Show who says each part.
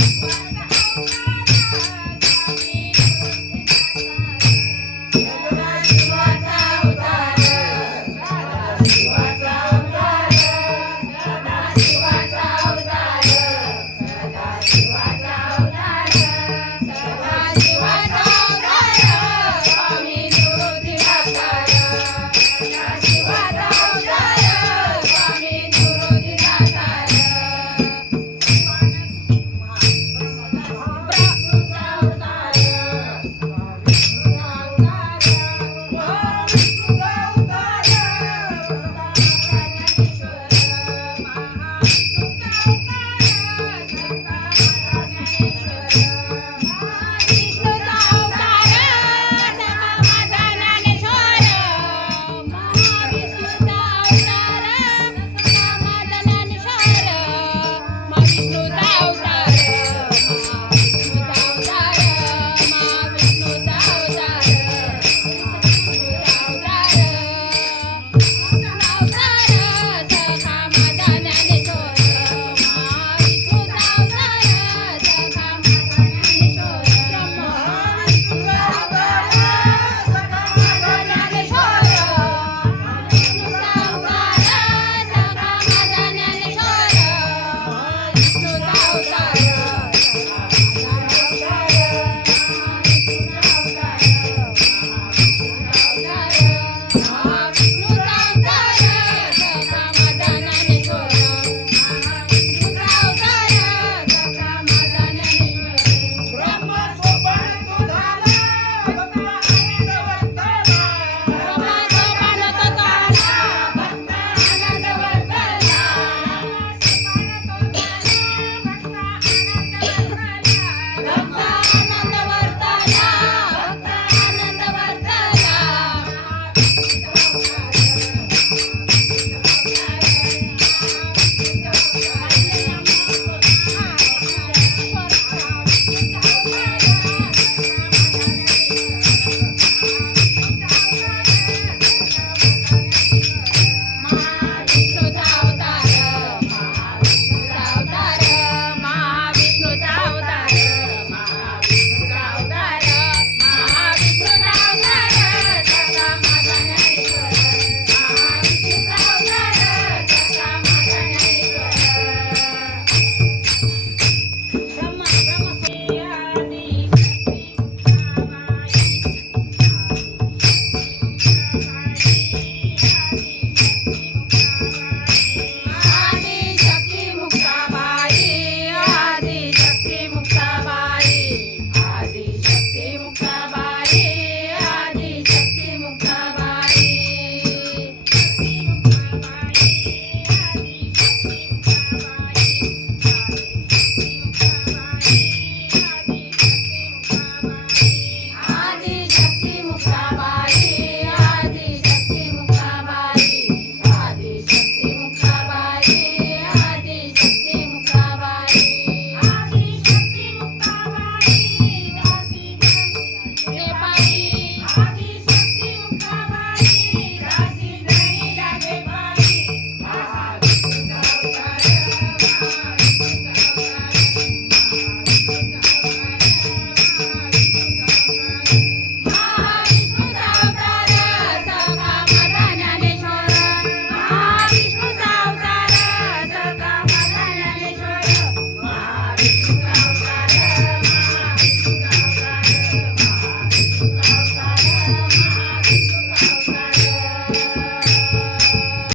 Speaker 1: Thank you.